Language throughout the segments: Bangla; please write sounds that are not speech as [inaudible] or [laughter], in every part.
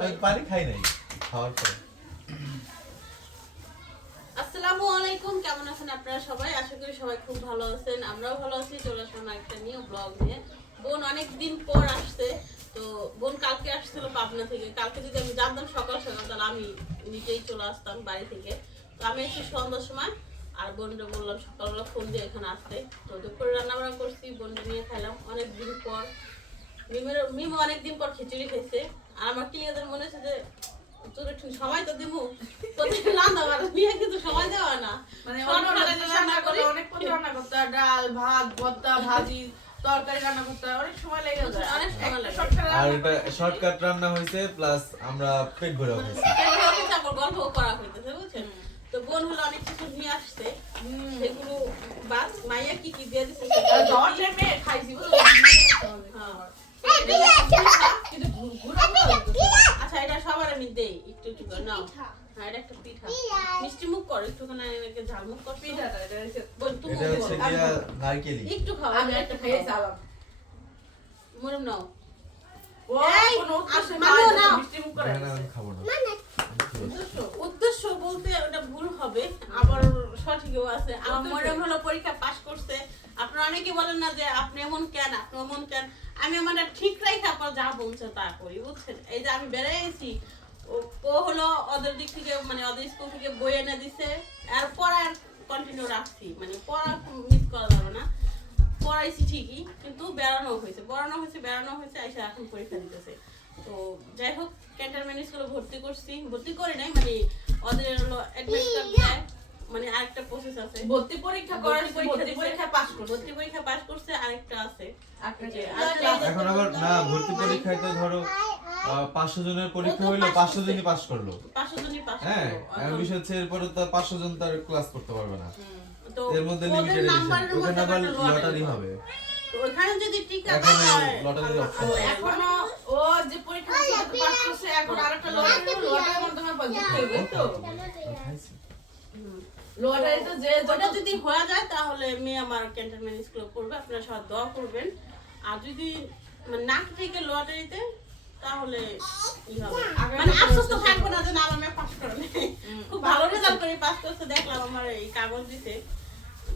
আমি পানি খাই নাই, খাওয়ার পরে। আসসালামু আলাইকুম, কেমন আছেন আপনারা সবাই? আশা করি সবাই খুব ভালো আছেন। আমরাও ভালো আছি, চলে আসলাম একটা নিউ ব্লগ নিয়ে। বোন অনেক দিন পর আসছে, তো বোন কালকে আসছিল পাবনা থেকে। কালকে যদি আমি জানতাম সকাল সকাল, তাহলে আমি নিজেই চলে আসতাম বাড়ি থেকে। তো আমি এসেছি সন্ধ্যার সময়, আর বোনটা বললাম সকালবেলা ফোন দিয়ে এখানে আসতে। তো দুপুরে রান্না বান্না করছি বোনটা নিয়ে খাইলাম অনেক দিন পর। মিমের মিমো অনেকদিন পর খিচুড়ি খেয়েছে। আর আমার ক্লিয়ারদের মনে হচ্ছে যে তোর একটু সময় তো প্রতিদিন রান্না নিয়ে কিন্তু সময় দেওয়া না। মানে রান্না অনেক কিছু রান্না করতে হয় ডাল ভাত ভর্তা ভাজি তরকারি রান্না করতে হয় অনেক সময় লেগে যায়। অনেক সময় লাগে। আর এটা শর্টকাট রান্না হয়েছে প্লাস আমরা পেট গল্প করা হইতেছে বুঝছেন? তো বোন হলো অনেক কিছু নিয়ে আসছে। সেগুলো বাদ মাইয়া কি কি দিয়ে দিচ্ছে খাইছি কিন্তু ঘুরা ঘুরা হইতেছে। আচ্ছা এটা সবার আমি দেই একটু একটু করে নাও। হ্যাঁ এটা একটা পিঠা। মিষ্টি মুখ করো একটুখানি এনাকে ঝাল মুখ কর পিঠাটা, এটা হচ্ছে তুমি এটা হচ্ছে গিয়া নারকেলি একটু খাও আমি একটা। মরম নাও। ও এই, কোনো উদ্দেশ্যে মানো খায় বলতে ওটা ভুল হবে আবার সঠিকও আছে। আমার মনে হলো পরীক্ষা পাশ করছে। আপনারা অনেকে বলেন না যে আপনি এমন কেন আপনি এমন কেন। আমি আমার ঠিক রাখি আপনার যা বলছে তা করি বুঝছেন? এই যে আমি বেড়ে গেছি ও- হলো ওদের দিক থেকে মানে ওদের স্কুল থেকে বই এনে দিছে। আর পড়ার কন্টিনিউ রাখছি। মানে পড়া মিস করা যাবে না। পড়াইছি ঠিকই কিন্তু বেড়ানো হয়েছে। পড়ানো হয়েছে বেড়ানো হয়েছে এসে এখন পরীক্ষা দিতেছে। তো যাই হোক ক্যান্টনমেন্ট স্কুলে ভর্তি করছি। ভর্তি করি নাই মানে ওদের হলো অ্যাডমিট কার্ড দেয়। মানে আরেকটা প্রসেস আছে। ভর্তি পরীক্ষা করার ভর্তি পরীক্ষা পাস করছে। ভর্তি পরীক্ষা পাস করছে আরেকটা আছে। এখন আবার না ভর্তি পরীক্ষায় তো ধরো পাঁচশো জনের পরীক্ষা হইল পাঁচশো জনই পাস করল। পাঁচশো জনই পাস হ্যাঁ বিষয় হচ্ছে এরপরে তো পাঁচশো জন তার ক্লাস করতে পারবে না। তো এর মধ্যে লিমিটেড ওখানে আবার লটারি হবে। হবে ওখানে যদি টিকা এখন এই হয় lottery আল্লাহ- এখনও ও যে পরীক্ষা পাস করছে এখন আরেকটা লটারি লটারির মাধ্যমে ভর্তি তো। লটারি তো যে যদি হয়ে যায় তাহলে মেয়ে আমার ক্যান্টনমেন্ট স্কুলে পড়বে আপনারা সব দোয়া করবেন। আর যদি মানে নাক থেকে লটারিতে তাহলে মানে আফসোস তো থাকবে না যে না আমার পাস করে খুব ভালো রেজাল্ট করে পাস করছে দেখলাম আমার এই কাগজ দিতে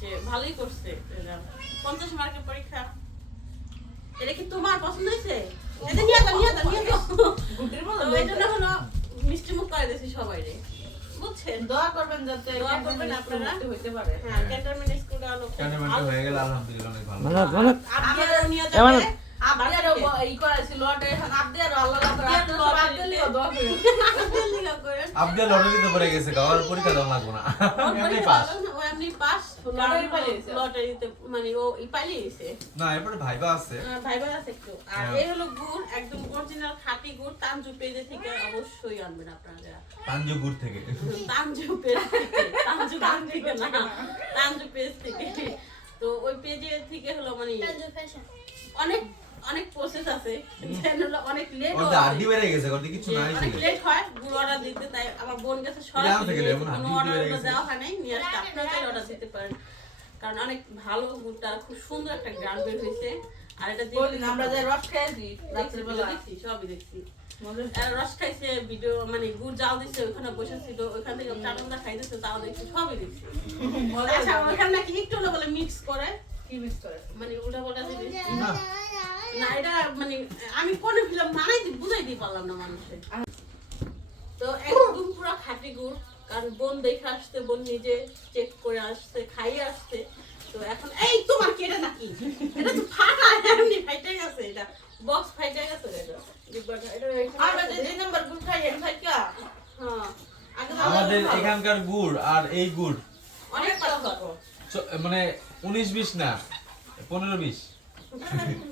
যে ভালোই করছে পঞ্চাশ মার্কের পরীক্ষা। এটা কি তোমার পছন্দ হয়েছে? এটা নিয়ে যাও নিয়ে যাও নিয়ে যাও এই জন্য হলো মিষ্টি মুখ করে দিয়েছি সবাই রে। বুঝছেন? দোয়া করবেন যাতে দোয়া করবেন আপনারা। হইতে পারে। হ্যাঁ ক্যান্টনমেন্ট স্কুলটা হলো খুব টুর্নামেন্ট ভালো। হয়ে গেলে আলহামদুলিল্লাহ অনেক ভালো। মানে মানে আপনারাও নিয়ে মানে- যাবে। আবদিয়া লটারিতে পড়ে গেছে গাওয়ার পরীক্ষা দেওয়া লাগবে না এমনি পাস ভালো না, ও এমনি পাস। লটারি পালিয়েছে। লটারিতে মানে ও ই পালিয়েছে। না এরপরে ভাইবা আছে আর ভাই ভাই আছে একটু। আর হ্যাঁ। এই হলো গুড়, একদম original খাঁটি গুড়, তানজু পেজে থেকে অবশ্যই আনবেন আপনারা। থেকে তানজু পেজ থেকে, তানজু থেকে না, তানজু পেজ থেকে। তো ওই পেজে থেকে হলো মানে অনেক প্রসেস আছে। অনেক লেট ওর তো আড্ডি বেড়ে গেছে ওর তো কিছু নাই ছিল। লেট হয় গুড় অর্ডার দিতে তাই আমার বোন গেছে সরাসরি। থেকে গেছে। দেওয়া হয় নাই নিয়ে আসতে। আপনারা চাইলে অর্ডার দিতে পারেন। কারণ অনেক ভালো গুড়টা খুব সুন্দর একটা গ্রাম বের হয়েছে। আর এটা দিয়ে আমরা যে রস দেখছি রাত্রিবেলা। দেখছি সবই দেখছি। রস খাইছে ভিডিও মানে গুড় জাল দিছে ওখানে বসেছিল ওখান থেকে চাটনটা খাইতেছে তাও দেখছি সবই দেখছি। আচ্ছা ওখানে নাকি একটু হলো বলে মিক্স করে। কি মিস করে? মানে উল্টা পাল্টা জিনিস। না এটা মানে আমি কোন ফিল্ম দি বুঝাই দিই পারলাম না মানুষের তো একদম পুরো খাঁটি গুড় কারণ বোন দেখে আসছে বোন নিজে চেক করে আসছে খাইয়ে আসছে। তো এখন এই তোমার কি এটা নাকি? এটা তো ফাটা এমনি ফাইটে গেছে এটা। বক্স ফাইটে গেছে এটা। হ্যাঁ। আমাদের এখানকার গুড় আর এই গুড়। অনেক মানে উনিশ বিশ না পনেরো বিশ। [laughs]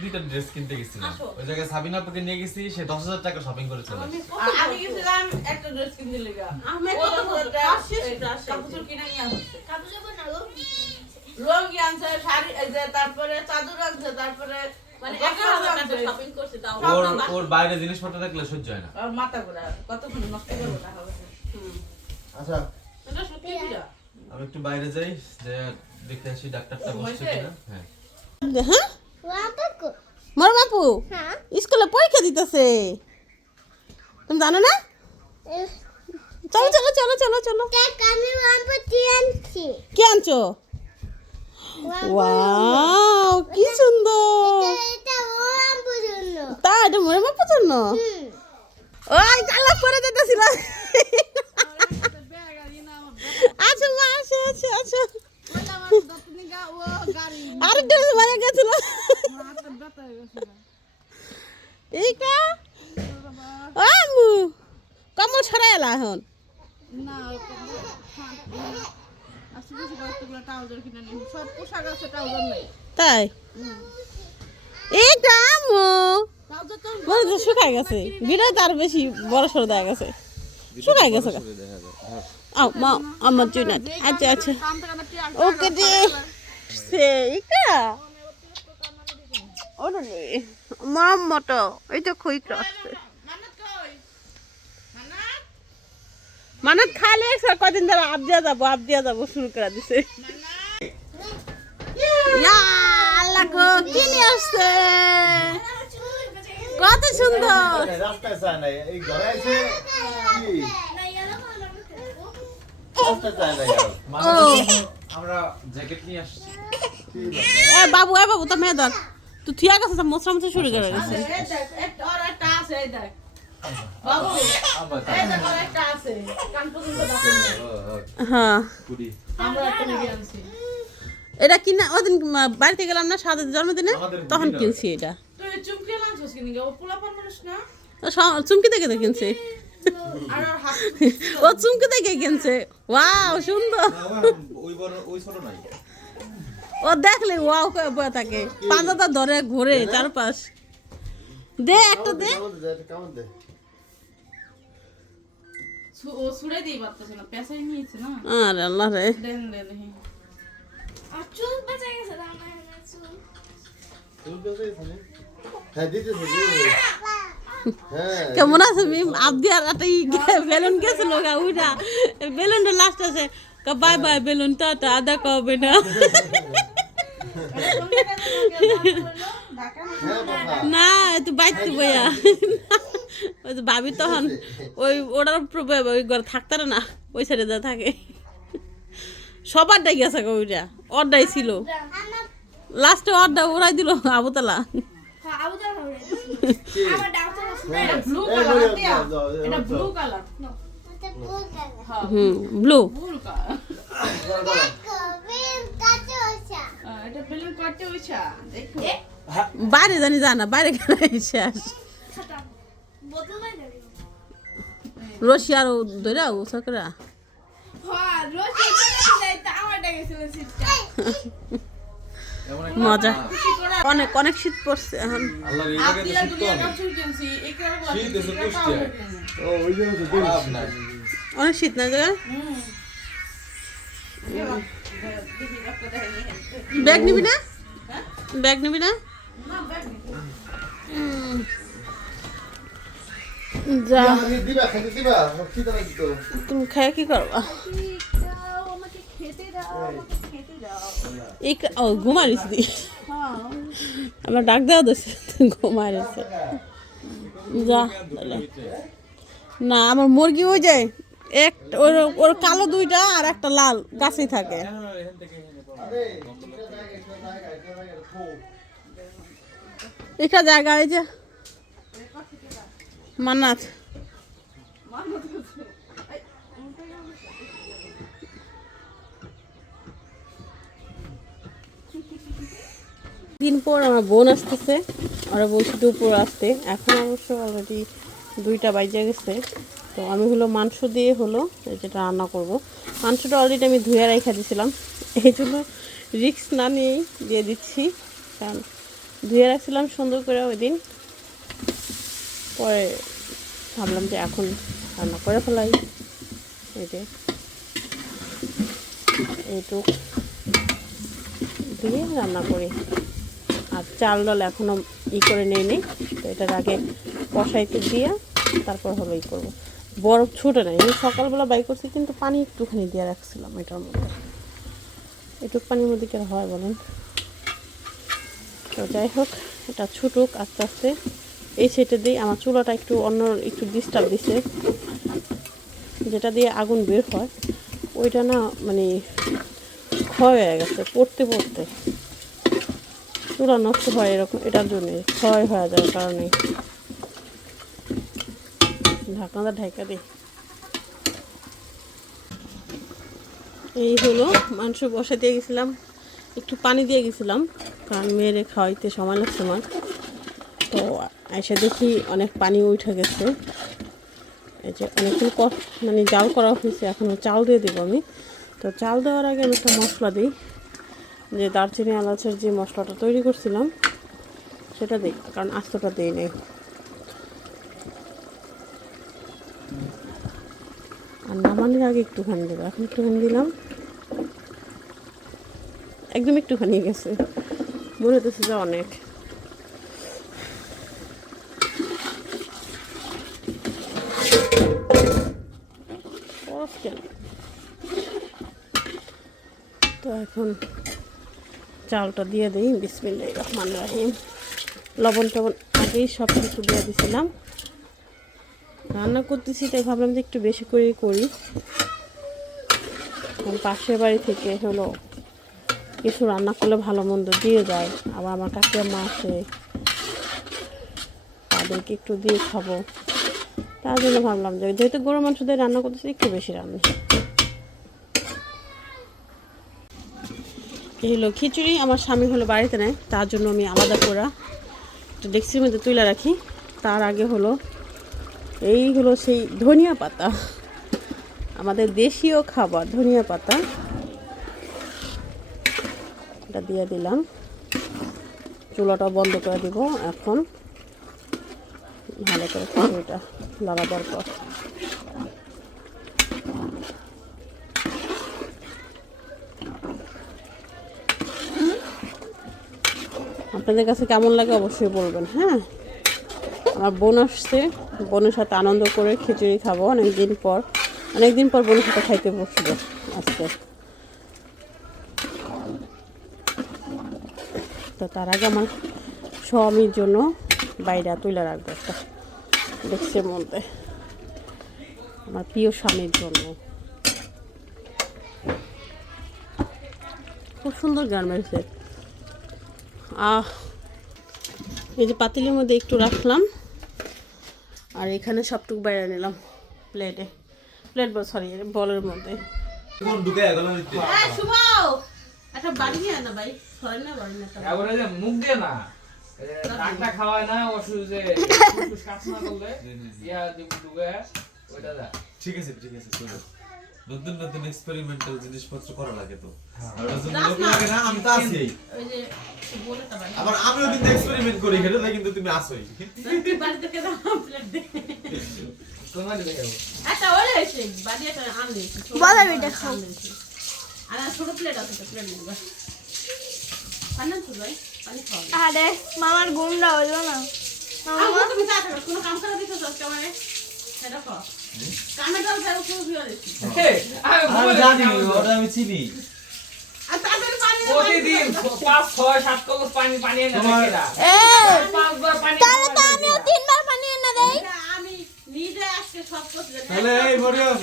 দুইটা ড্রেস কিনতে গেছিলাম। ওই জায়গায় সাবিনা আপুকে নিয়ে গেছি সে দশ হাজার টাকা শপিং করে চলে আমার আসছে। মেয়ে কত আর আমি গেছিলাম একটা ড্রেস কিনতে লিগা। কত। কাপড় কিনে নিয়ে আসছে। লুঙ্গি আনছে শাড়ি যে তারপরে চাদর আনছে তারপরে মানে শপিং করছে তাও ওর ওর বাইরে জিনিসপত্র দেখলে সহ্য হয় না। আর মাথা ঘোরা কতক্ষণ নষ্ট করব টাকা পয়সা আচ্ছা। এটা সত্যি আমি একটু বাইরে যাই যে দেখতে আসি ডাক্তারটা বসছে? কিনা। হ্যাঁ। হ্যাঁ? মোর বাপু স্কুলে পরীক্ষা দিতেছে। তুমি জানো না? চলো চলো চলো চলো চলো। কি আনছো? ওয়াও কি সুন্দর। তা এটা মোর বাপুর জন্য? ওই কালা পরে যেতেছিল আচ্ছা মা আচ্ছা আচ্ছা আচ্ছা আর ড্রেস মারা গেছিল এইটা ও আমু কমল ছড়াই এলা এখন? সব পোশাক আছে ট্রাউজার নেই। তাই? এইটা আমু বলে গেছে। তার বেশি বড় সড়ো দেখা গেছে। গেছে হ্যাঁ। আও মা আমার জন্য আচ্ছা আচ্ছা। ওকে সে মতো এইটা খুই আসছে মানত কই মানত মানে খালি কদিন ধরে আপ দিয়া যাব আপ দিয়া যাব শুরু করে দিছে। আল্লাহ গো কি নিয়ে আসছে? কত সুন্দর। আছে? বাবু এ বাবু তো মেয়ে ধর। তুই থিয়া গেছে মোচা মোচা শুরু করে গেছে হ্যাঁ। এটা কিনা ওদিন বাড়িতে গেলাম না সাদের জন্মদিনে? তখন কিনছি এটা। চুমকি দেখে তো কিনছে। আর ওর হাত ও চুমকি দেখে কিনছে। ওয়াও সুন্দর। ওই বড় ওই ছোট নাই। ও দেখলে ওয়াও করে বয়ে থাকে পাঁচাটা ধরে ঘুরে চারপাশ। দে একটা দে? আরে আল্লাহ রে। হ্যাঁ হ্যাঁ কেমন আছে মিম? আবদি আর একটা বেলুন গেছিল গা উইটা বেলুনটা লাস্ট আছে। বাই বাই বেলুন টাটা আদা কবে না হ্যাঁ বাবা। না তুই বাইতে বইয়া। ওই যে ভাবি তখন ওই ওটার ওই ঘরে থাকতে না ওই সাইডে যা থাকে। সবারটাই গেছে ওইটা অর্ডাই ছিল। লাস্টে অর্ডার ওরাই দিল আবুতলা। হ্যাঁ হুম ব্লু বাইরে জানি জানা বাইরে কেন রশিয়ার ধরে সকরা এমন মজা। অনেক অনেক শীত পড়ছে এখন। ও অনেক শীত না দেখেনি ব্যাগ নিবি না? ব্যাগ নিবি না। যা তুমি খাই কি করবা ও ঘুমারিস দি হ্যাঁ আমার ডাক দেওয়া দিচ্ছে ঘুমারিস যা। না আমার মুরগি ওই যায় এক ওর ওর কালো দুইটা আর একটা লাল গাছেই থাকে একটা জায়গা এই যে মান্নাত। দিন পর আমার বোন আসতেছে, ওরা বলছি দুপুর আসতে। এখন অবশ্য অলরেডি দুইটা বাজে গেছে। তো আমি হলো মাংস দিয়ে হলো যেটা রান্না করব। মাংসটা অলরেডি আমি ধুয়ে রেখে দিয়েছিলাম। এই জন্য রিক্স না নিয়েই দিয়ে দিচ্ছি। কারণ ধুয়ে রাখছিলাম সুন্দর করে ওই দিন পরে ভাবলাম যে এখন রান্না করে ফেলাই। এই যে। এইটুক দিয়ে রান্না করি। আর চাল ডাল এখনও ই করে নেই নেই তো এটার আগে কষাইতে দিয়ে তারপর হলো ই করব। বরফ ছুটে নেই, আমি সকালবেলা বাই করছি কিন্তু পানি একটুখানি দিয়ে রাখছিলাম এটার মধ্যে। এটুক পানির মধ্যে কেন হয় বলেন? তো যাই হোক, এটা ছুটুক আস্তে আস্তে। এই সাইডে দিই আমার চুলাটা একটু অন্য একটু ডিস্টার্ব দিছে। যেটা দিয়ে আগুন বের হয়, ওইটা না মানে ক্ষয় হয়ে গেছে, পড়তে পড়তে। চুলা নষ্ট হয় এরকম, এটার জন্যে ক্ষয় হয়ে যাওয়ার কারণে। ঢাকনাটা ঢাকা দিই এই হলো, মাংস বসা দিয়ে গেছিলাম, একটু পানি দিয়ে গেছিলাম, কারণ মেয়েরে খাওয়াইতে সময় লাগছে আমার। তো এসে দেখি অনেক পানি উঠে গেছে। এই যে অনেকক্ষণ মানে জাল করা হয়েছে, এখনও চাল দিয়ে দেবো আমি। তো চাল দেওয়ার আগে আমি একটা মশলা দিই। যে দারচিনি এলাচের যে মশলাটা তৈরি করছিলাম, সেটা দিই, কারণ আস্তটা দিই নেই। আর নামানোর আগে একটুখানি দেবো। এখন একটুখানি দিলাম। একদম একটুখানি গেছে। মনে হতেছে যে অনেক ওফ কেন? তো এখন চালটা দিয়ে দিই, বিসমিল্লাহ রহমান রাহিম। লবণ টবণ আগেই সব কিছু দিয়ে দিছিলাম। রান্না করতেছি তাই ভাবলাম যে একটু বেশি করি। কারণ পাশের বাড়ি থেকে হলো কিছু রান্না করলে ভালো মন্দ দিয়ে যায়। আবার আমার কাকিয়া মা আছে তাদেরকে একটু দিয়ে খাব। তার জন্য ভাবলাম যে যেহেতু গরু মাংস দিয়ে রান্না করতেছি, একটু বেশি রান্না এই হলো খিচুড়ি, আমার স্বামী হলো বাড়িতে নেয়, তার জন্য আমি আলাদা করা একটু ডেক্সির মধ্যে তুলে রাখি। তার আগে হলো, এই হলো সেই ধনিয়া পাতা। আমাদের দেশীয় খাবার, ধনিয়া পাতা। এটা দিয়ে দিলাম। চুলাটা বন্ধ করে দিব এখন। ভালো করে খিচুড়িটা লাগাবার পর। আপনাদের কাছে কেমন লাগে অবশ্যই বলবেন হ্যাঁ? আমার বোন আসছে, বোনের সাথে আনন্দ করে খিচুড়ি খাব অনেক দিন পর। অনেক দিন পর বোনের সাথে খাইতে বসবো আজকে। তো তার আগে আমার স্বামীর জন্য বাইরে তুলে রাখব একটা, দেখছে মধ্যে আমার প্রিয় স্বামীর জন্য। খুব সুন্দর গান এই যে পাতিলের মধ্যে একটু রাখলাম। আর এখানে সবটুকু বাইরে নিলাম প্লেটে প্লেট বল সরি বলের মধ্যে [laughs] ঠিক আছে ঠিক আছে নতুন নতুন এক্সপেরিমেন্টাল জিনিসপত্র করা লাগে তো। আর ওটার লোক লাগে না আমি তো আছি। ওই যে আবার আমিও কিন্তু এক্সপেরিমেন্ট করি কিন্তু তুমি আসোই। বাড়ি থেকে দাও প্লেট দে? তোমার দিকে যাব ওলে এসে বাড়ি একটা আনলে বলো বেটা খাও। আর ছোট প্লেট আছে তো প্লেট নিবা পানি আনছো ভাই? পানি খাওয়া আরে মামার গুন্ডা হইল না। তুমি কোনো কাম করা দিছো আজকে আমারে? সেটা খাও। আমি চিনি। প্রতিদিন পাঁচ ছয় সাত কলস পানি পানি এনে পাঁচবার পানি তাহলে তো আমিও তিনবার পানি এনে দেই। আমি নিজে আজকে সব করতে তাহলে এই মরিয়ম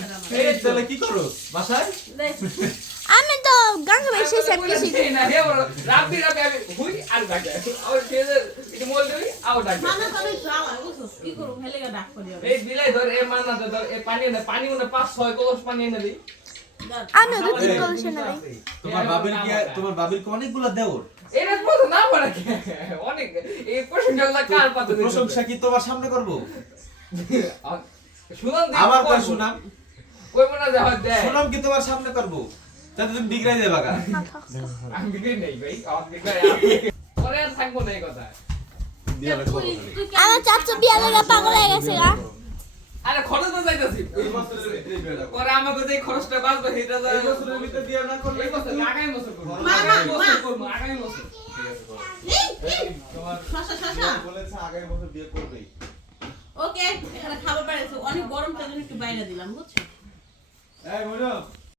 তাহলে কি করো? বাসায়? আমি তো গাঙ্গে বেশি সব কিছু না হে বড় রাব্বি রাব্বি আমি হুই আর ডাকে। আর ফেলে এটা মোল দেই আর ডাকে। মানা তুমি জ্বালা বুঝছ কি করব? হেলে গা ডাক করি এই বিলাই ধর এ মানা তো ধর এ পানি এনে পানি এনে পাঁচ ছয় কলস পানি এনে দিই। আমি তো তিন কলস এনে দেই। তোমার বাবির কি তোমার বাবির কি অনেকগুলো দেওর? এটা বলতো না পারে অনেক এই প্রশংসা কার পাতে প্রশংসা কি তোমার সামনে করব? শুনাম দি আবার কই শুনাম কই মনে যা হয় দেয়। শুনাম কি তোমার সামনে করব? তাতে তুমি বিগড়াই দেবা গা আমি বিক্রি নেই ভাই আমার বিক্রি পরে আর থাকব না এই কথা আমার চাচু বিয়া লাগা পাগল হয়ে গেছে গা আরে খরচ তো যাইতাছি এই বছরের ভিতরেই বিয়ে রাখো। আমাকে যে খরচটা বাঁচবে সেটা তো এই বছরের ভিতরে বিয়ে না করলে এই বছর আগামী বছর করব মা, মা, বছর মা। আগামী আগামী বছর ঠিক আছে করো। এই, এই, তোমার শশা শশা বলেছে আগামী বছর বিয়ে করবেই ওকে এখানে খাবার অনেক গরম তাই একটু বাইরে দিলাম বুঝছ এই